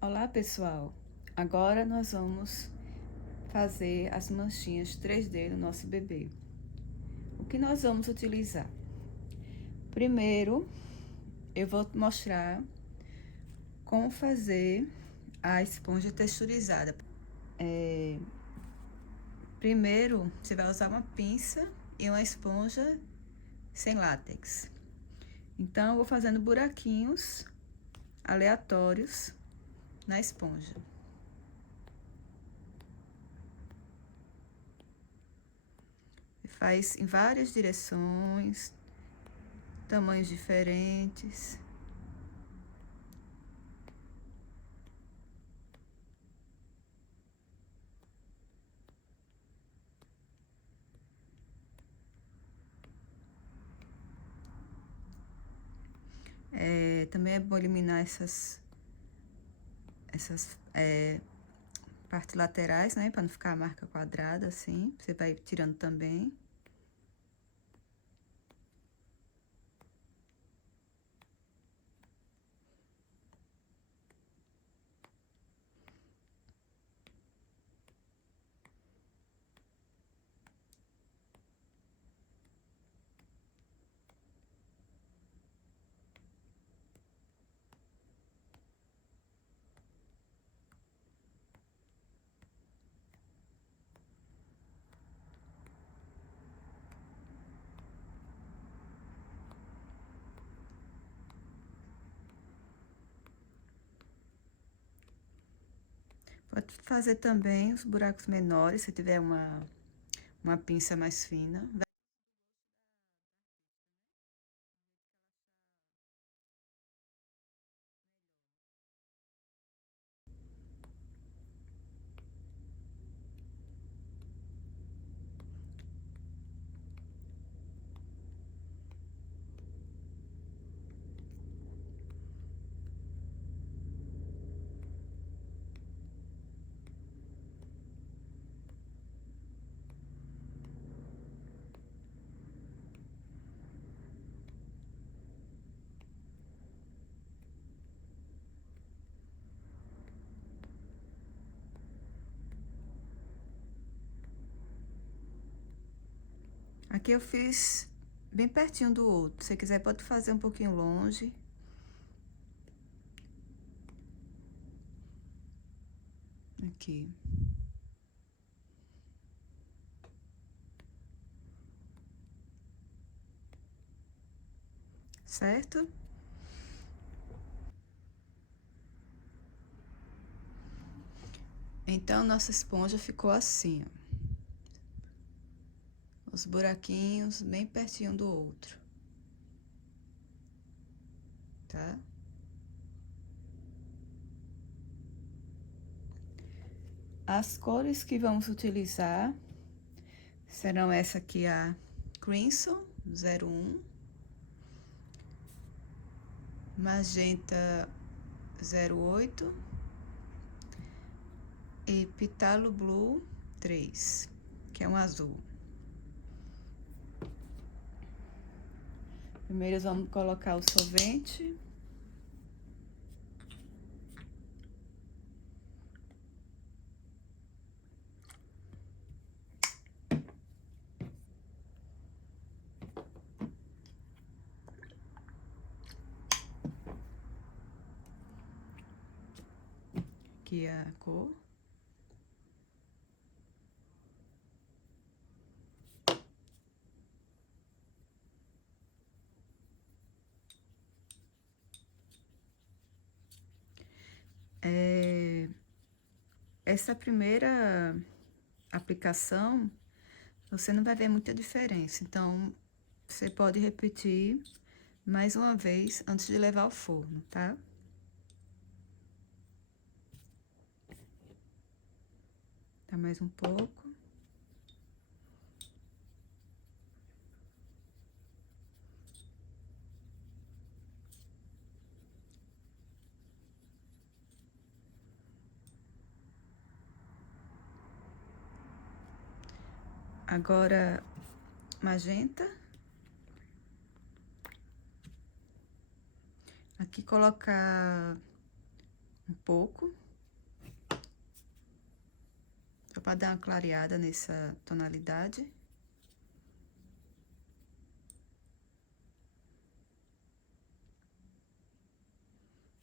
Olá, pessoal! Agora nós vamos fazer as manchinhas 3D no nosso bebê. O que nós vamos utilizar? Primeiro, eu vou mostrar como fazer a esponja texturizada. Primeiro, você vai usar uma pinça e uma esponja sem látex. Então, eu vou fazendo buraquinhos aleatórios na esponja. Faz em várias direções, tamanhos diferentes. Também é bom eliminar essas partes laterais, né? Para não ficar a marca quadrada assim. Você vai tirando também. Pode fazer também os buracos menores, se tiver uma pinça mais fina. Aqui eu fiz bem pertinho do outro. Se você quiser, pode fazer um pouquinho longe. Aqui. Certo? Então, nossa esponja ficou assim, ó. Os buraquinhos bem pertinho do outro. Tá? As cores que vamos utilizar serão essa aqui, a Crimson 01, Magenta 08 e Pitalo Blue 3, que é um azul. Primeiro vamos colocar o solvente. Aqui a cor. Essa primeira aplicação, você não vai ver muita diferença. Então, você pode repetir mais uma vez antes de levar ao forno, tá? Tá mais um pouco. Agora, magenta. Aqui colocar um pouco. Só para dar uma clareada nessa tonalidade.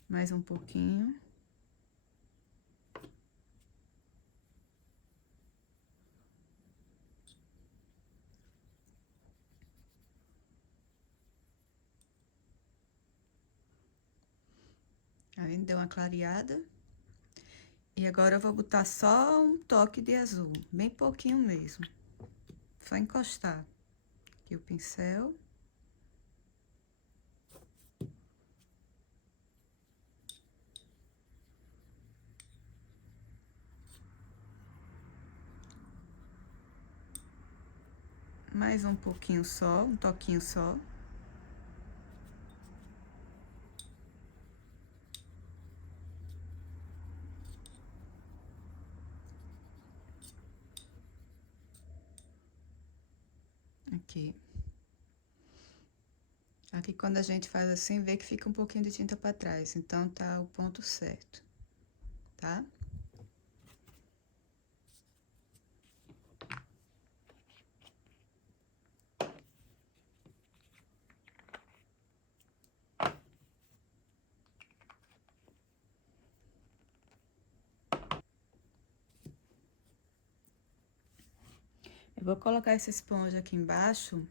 Mais um pouquinho. Aí deu uma clareada. E agora eu vou botar só um toque de azul, bem pouquinho mesmo. Só encostar aqui o pincel. Mais um pouquinho só, um toquinho só. Aqui. Aqui quando a gente faz assim, vê que fica um pouquinho de tinta pra trás. Então, tá o ponto certo, tá? Eu vou colocar essa esponja aqui embaixo.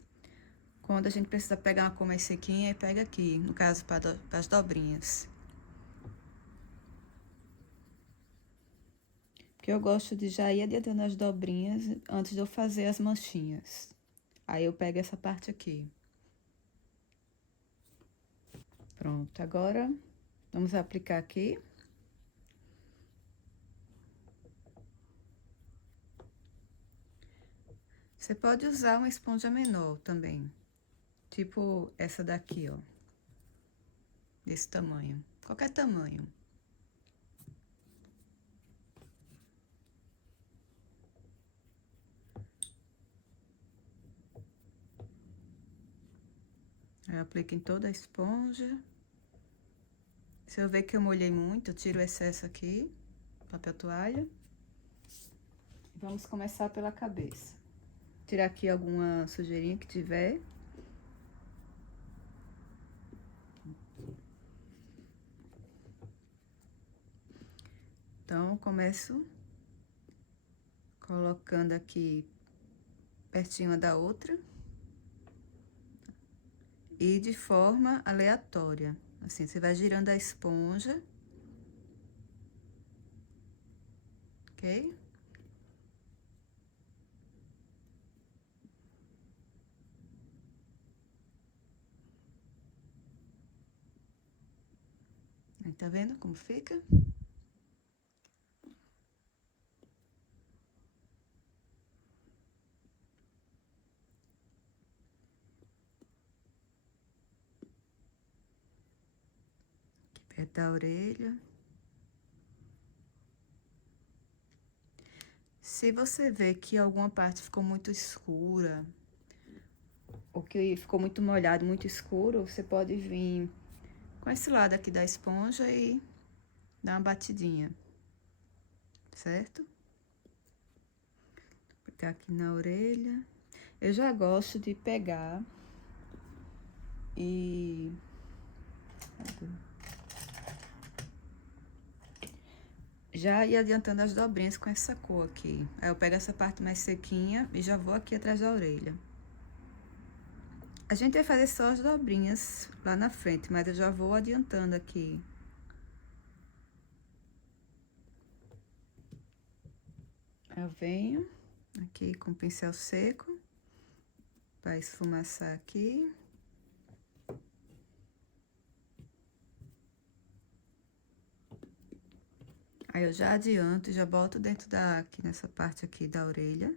Quando a gente precisa pegar uma cor mais sequinha, e pega aqui, no caso, para as dobrinhas. Porque eu gosto de já ir adiantando as dobrinhas antes de eu fazer as manchinhas. Aí eu pego essa parte aqui. Pronto, agora vamos aplicar aqui. Você pode usar uma esponja menor também. Tipo essa daqui, ó. Desse tamanho. Qualquer tamanho. Aí eu aplico em toda a esponja. Se eu ver que eu molhei muito, eu tiro o excesso aqui, papel toalha. Vamos começar pela cabeça. Tirar aqui alguma sujeirinha que tiver. Então, começo colocando aqui pertinho uma da outra. E de forma aleatória. Assim, você vai girando a esponja. Ok? Aí, tá vendo como fica? Aqui perto da orelha. Se você vê que alguma parte ficou muito escura, ou que ficou muito molhado, muito escuro, você pode vir com esse lado aqui da esponja e dar uma batidinha, certo? Vou pegar aqui na orelha. Eu já gosto de pegar e... já ir adiantando as dobrinhas com essa cor aqui. Aí eu pego essa parte mais sequinha e já vou aqui atrás da orelha. A gente vai fazer só as dobrinhas lá na frente, mas eu já vou adiantando aqui. Eu venho aqui com o pincel seco para esfumaçar aqui. Aí eu já adianto, já boto dentro aqui nessa parte aqui da orelha.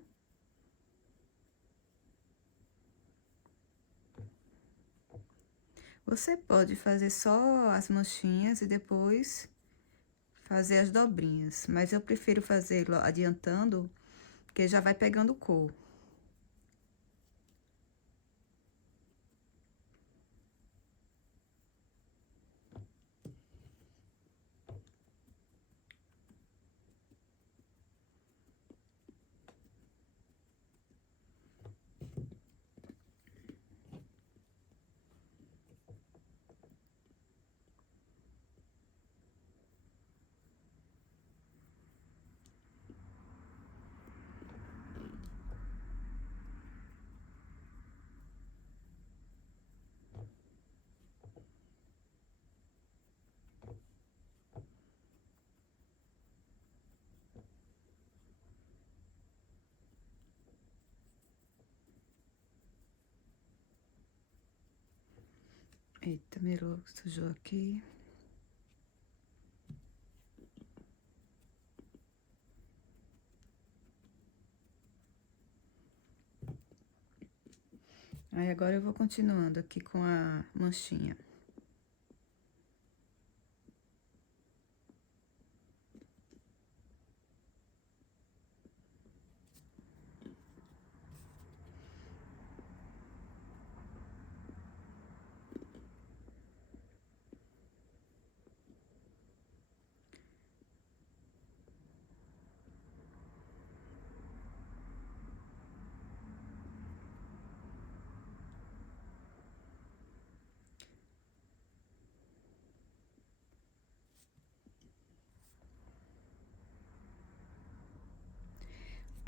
Você pode fazer só as manchinhas e depois fazer as dobrinhas, mas eu prefiro fazer adiantando, porque já vai pegando cor. Eita, mirou, sujou aqui. Aí agora eu vou continuando aqui com a manchinha.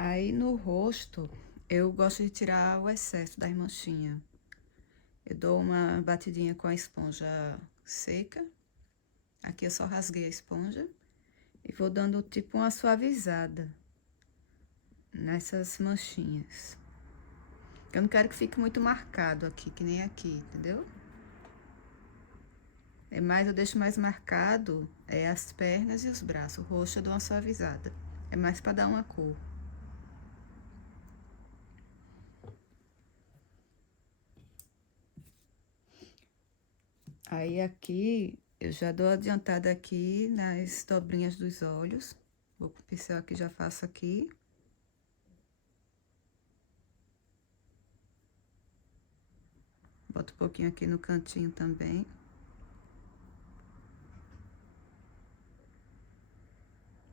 Aí no rosto, eu gosto de tirar o excesso das manchinhas. Eu dou uma batidinha com a esponja seca. Aqui eu só rasguei a esponja. E vou dando tipo uma suavizada nessas manchinhas. Eu não quero que fique muito marcado aqui, que nem aqui, entendeu? É mais, eu deixo mais marcado as pernas e os braços. O rosto eu dou uma suavizada. É mais pra dar uma cor. Aí aqui, eu já dou adiantada aqui nas dobrinhas dos olhos. Vou com o pincel aqui, já faço aqui. Boto um pouquinho aqui no cantinho também.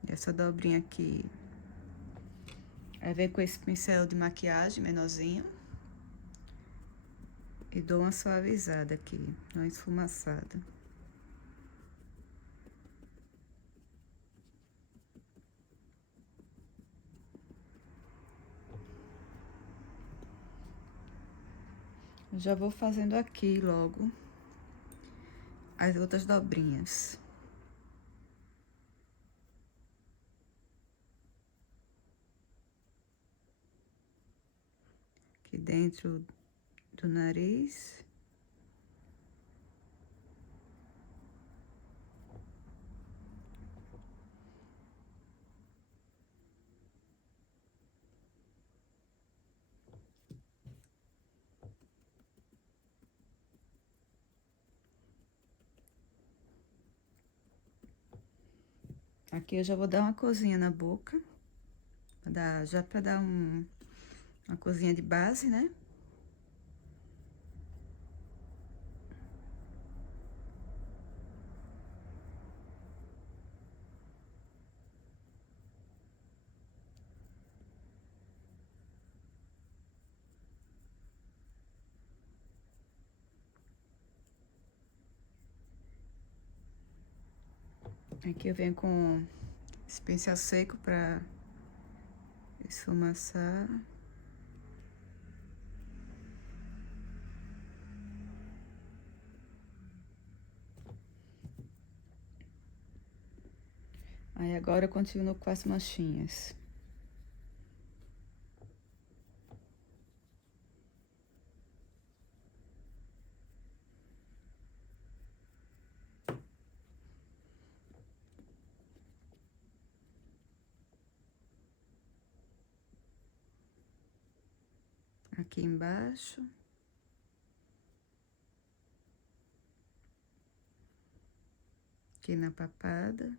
Essa dobrinha aqui. Aí vem com esse pincel de maquiagem menorzinho. E dou uma suavizada aqui, uma esfumaçada. Eu já vou fazendo aqui logo as outras dobrinhas. Aqui dentro do nariz. Aqui eu já vou dar uma corzinha na boca. Já pra dar uma corzinha de base, né? Aqui eu venho com esse pincel seco pra esfumaçar. Aí agora eu continuo com as manchinhas. Aqui embaixo. Aqui na papada.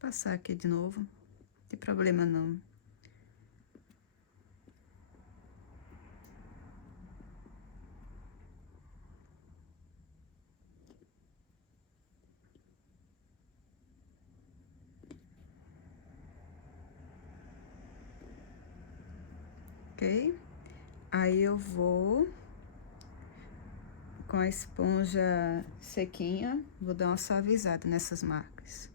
Passar aqui de novo. Não tem problema não. ok? Aí eu vou com a esponja sequinha, vou dar uma suavizada nessas marcas.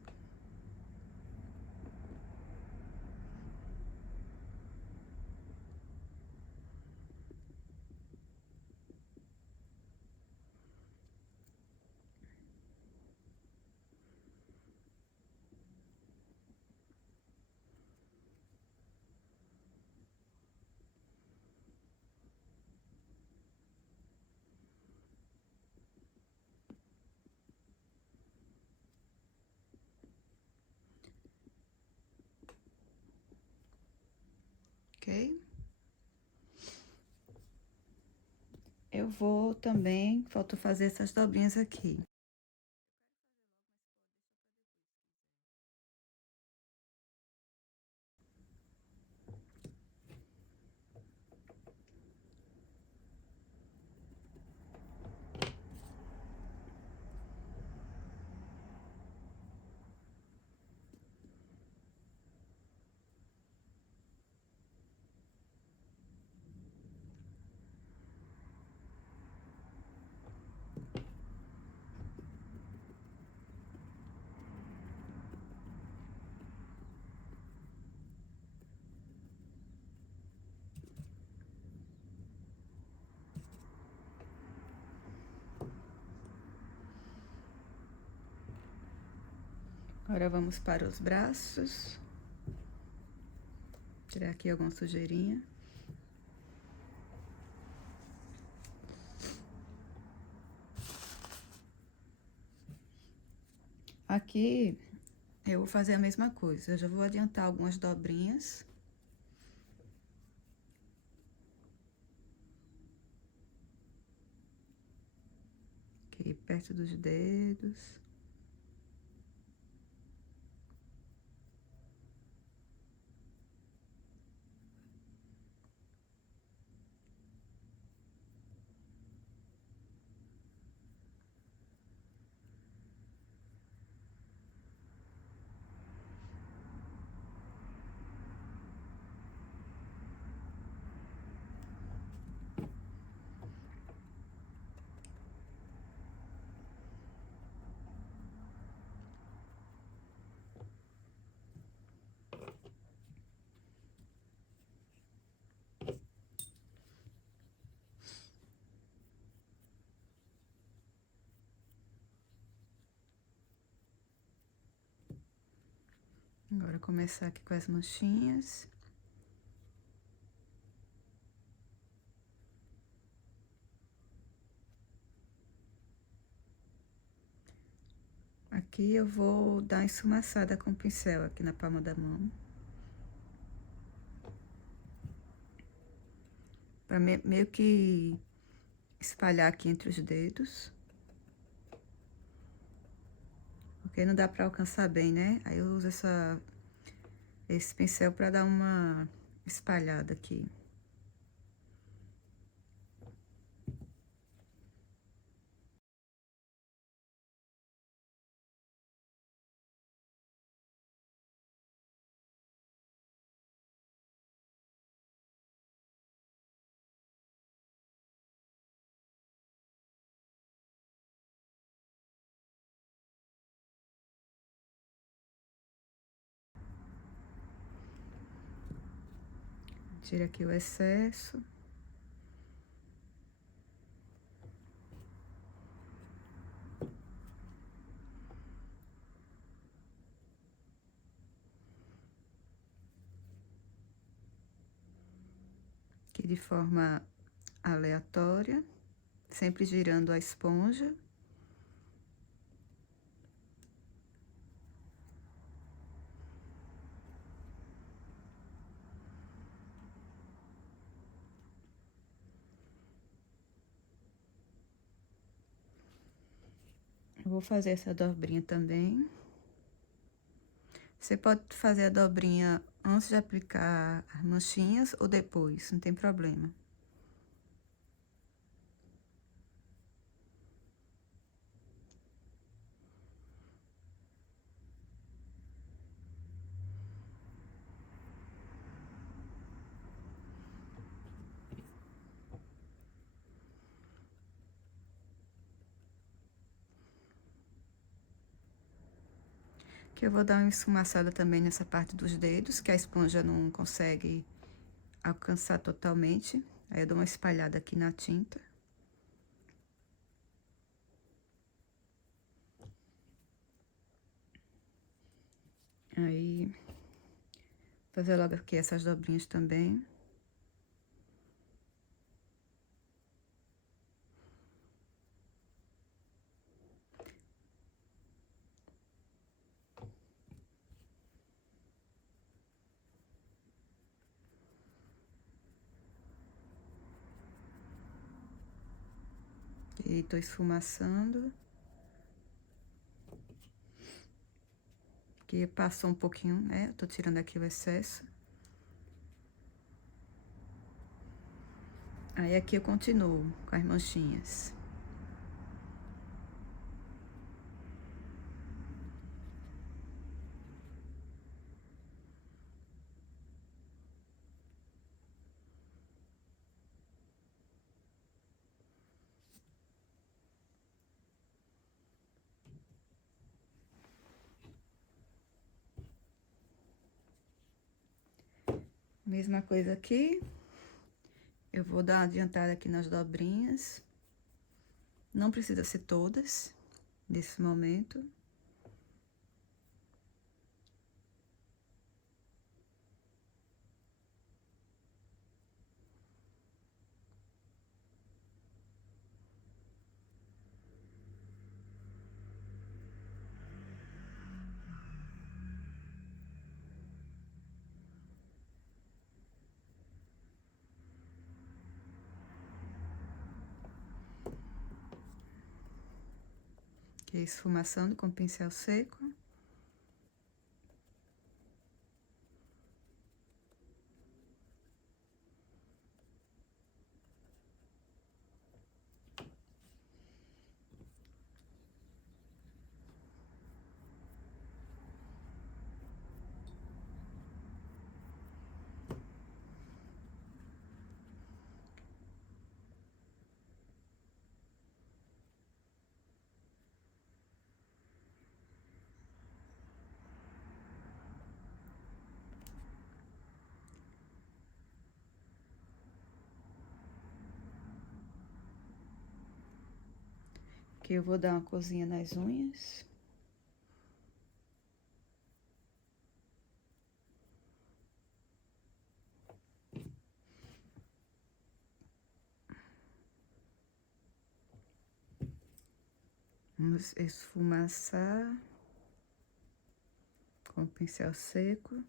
Ok? Eu vou também, faltou fazer essas dobrinhas aqui. Agora vamos para os braços. Tirar aqui alguma sujeirinha. Aqui eu vou fazer a mesma coisa. Eu já vou adiantar algumas dobrinhas. Aqui perto dos dedos. Agora começar aqui com as manchinhas. Aqui eu vou dar uma esfumaçada com o pincel aqui na palma da mão. Pra meio que espalhar aqui entre os dedos. Porque não dá pra alcançar bem, né? Aí eu uso esse pincel pra dar uma espalhada aqui. Tira aqui o excesso. Aqui de forma aleatória, sempre girando a esponja. Eu vou fazer essa dobrinha também. Você pode fazer a dobrinha antes de aplicar as manchinhas ou depois, não tem problema. Que eu vou dar uma esfumaçada também nessa parte dos dedos, que a esponja não consegue alcançar totalmente. Aí eu dou uma espalhada aqui na tinta. Aí, fazer logo aqui essas dobrinhas também. E tô esfumaçando. Que passou um pouquinho, né? Eu tô tirando aqui o excesso. Aí aqui eu continuo com as manchinhas. Mesma coisa aqui. Eu vou dar uma adiantada aqui nas dobrinhas. Não precisa ser todas, nesse momento. Aqui esfumaçando com pincel seco. Aqui eu vou dar uma cozinha nas unhas. Vamos esfumaçar com pincel seco.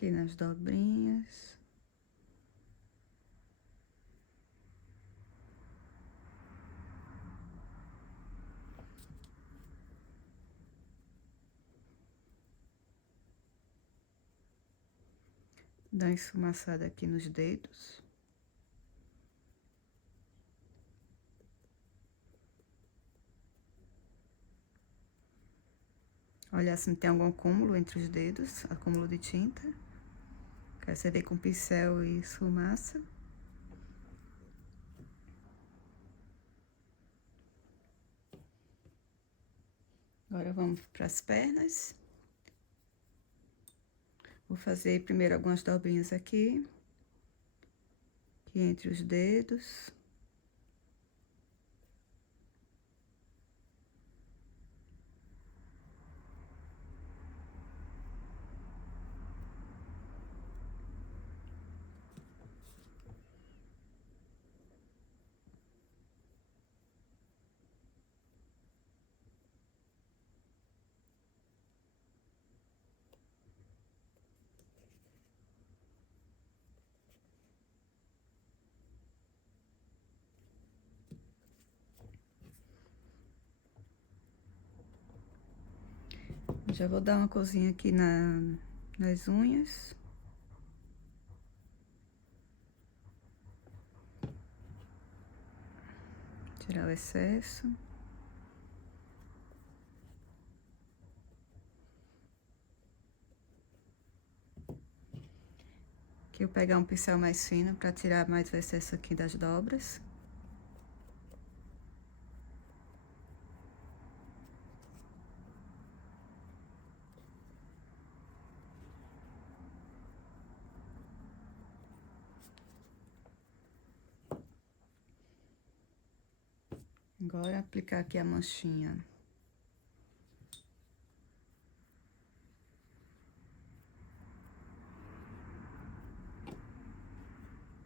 Aqui nas dobrinhas. Dá uma esfumaçada aqui nos dedos. Olhar se não tem algum acúmulo entre os dedos, acúmulo de tinta. Que você vê com pincel e esfumaça. Agora vamos para as pernas. Vou fazer primeiro algumas dobrinhas aqui. Aqui entre os dedos. Já vou dar uma cozinha aqui nas unhas. Tirar o excesso. Aqui eu pegar um pincel mais fino para tirar mais o excesso aqui das dobras. Agora aplicar aqui a manchinha.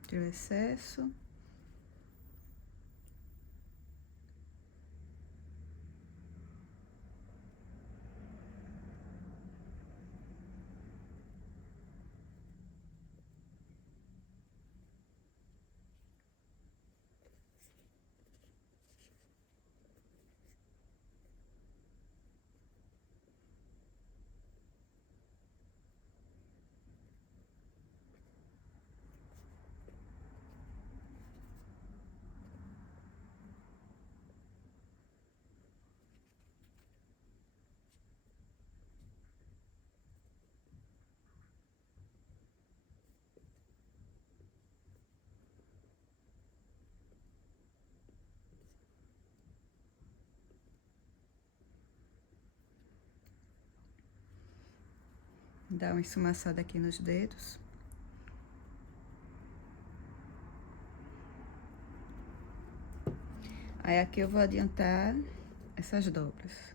Tira o excesso. Dá uma esfumaçada aqui nos dedos. Aí aqui eu vou adiantar essas dobras.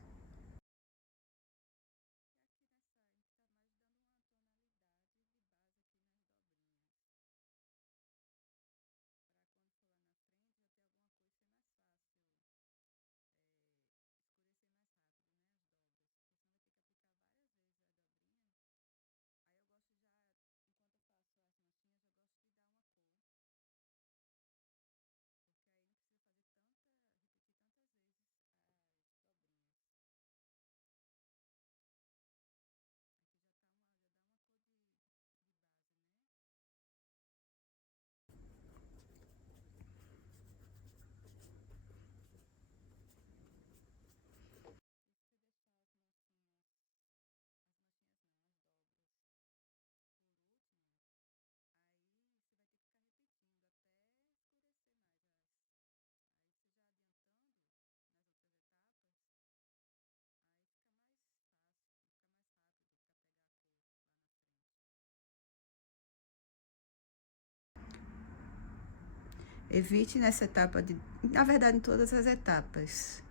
Evite nessa etapa na verdade, em todas as etapas,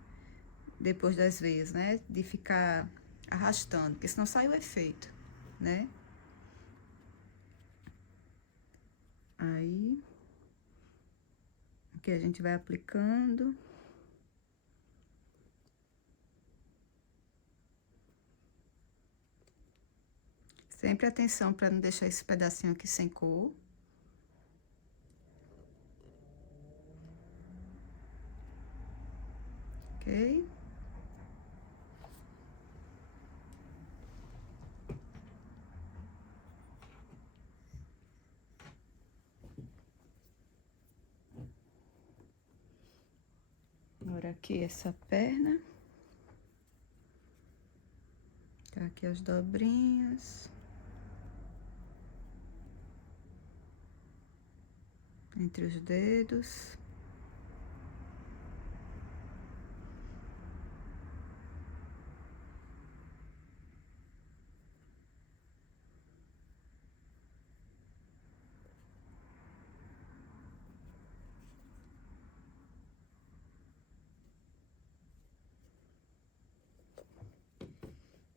depois das veias, né? De ficar arrastando, porque senão sai o efeito, né? Aí, aqui a gente vai aplicando. Sempre atenção para não deixar esse pedacinho aqui sem cor. Ok? Agora aqui essa perna. Tá aqui as dobrinhas. Entre os dedos.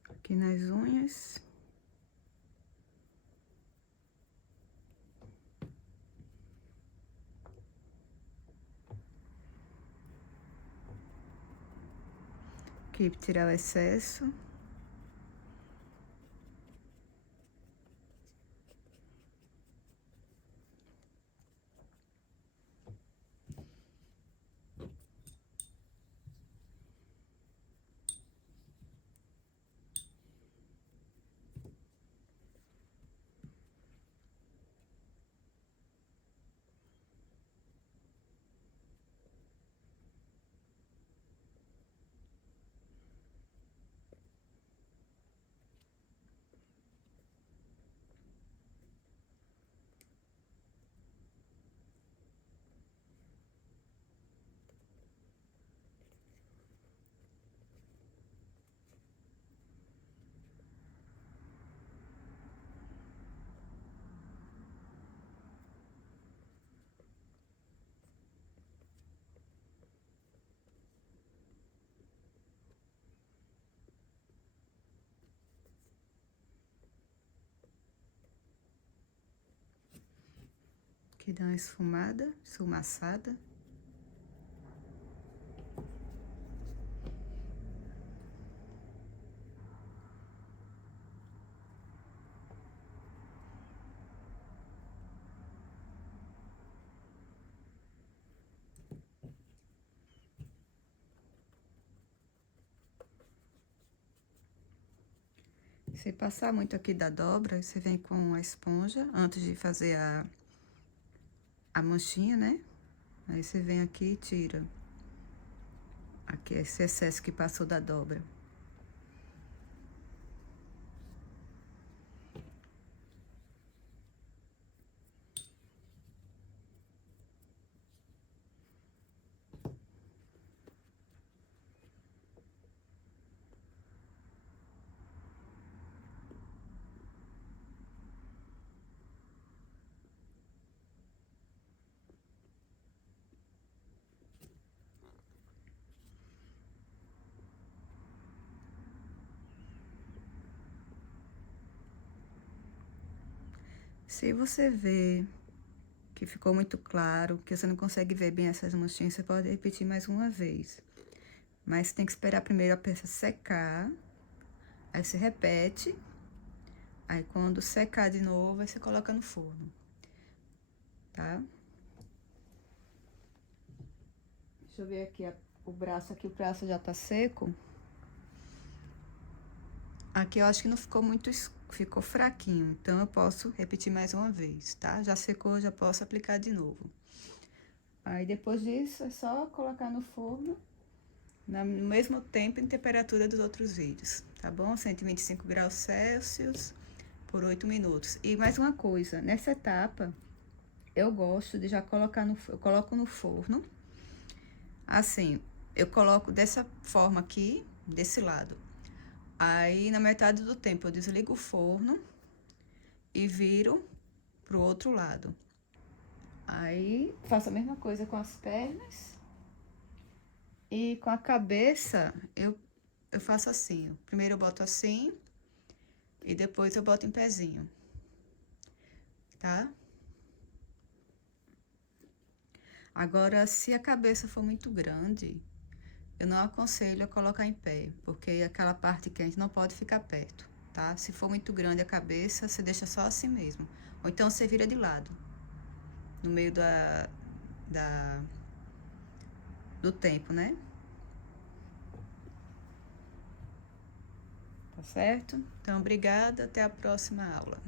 Aqui nas unhas. Aqui tirar o excesso. que dá uma esfumada, esfumaçada. Se passar muito aqui da dobra, você vem com a esponja, antes de fazer a manchinha, né? Aí você vem aqui e tira aqui esse excesso que passou da dobra. Se você vê que ficou muito claro, que você não consegue ver bem essas manchinhas, você pode repetir mais uma vez. Mas tem que esperar primeiro a peça secar, aí você repete, aí quando secar de novo, aí você coloca no forno, tá? Deixa eu ver aqui o braço já tá seco. Aqui eu acho que não ficou muito, ficou fraquinho, então eu posso repetir mais uma vez, tá? Já secou, já posso aplicar de novo. Aí depois disso é só colocar no forno, no mesmo tempo e temperatura dos outros vídeos, tá bom? 125 graus Celsius por 8 minutos. E mais uma coisa, nessa etapa eu gosto de já colocar eu coloco no forno, assim, eu coloco dessa forma aqui, desse lado. Aí, na metade do tempo, eu desligo o forno e viro pro outro lado. Aí, faço a mesma coisa com as pernas. E com a cabeça, eu faço assim. Primeiro eu boto assim e depois eu boto em pezinho, tá? Agora, se a cabeça for muito grande, eu não aconselho a colocar em pé, porque aquela parte quente não pode ficar perto, tá? Se for muito grande a cabeça, você deixa só assim mesmo. Ou então você vira de lado, no meio da, do tempo, né? Tá certo? Então, obrigada, até a próxima aula.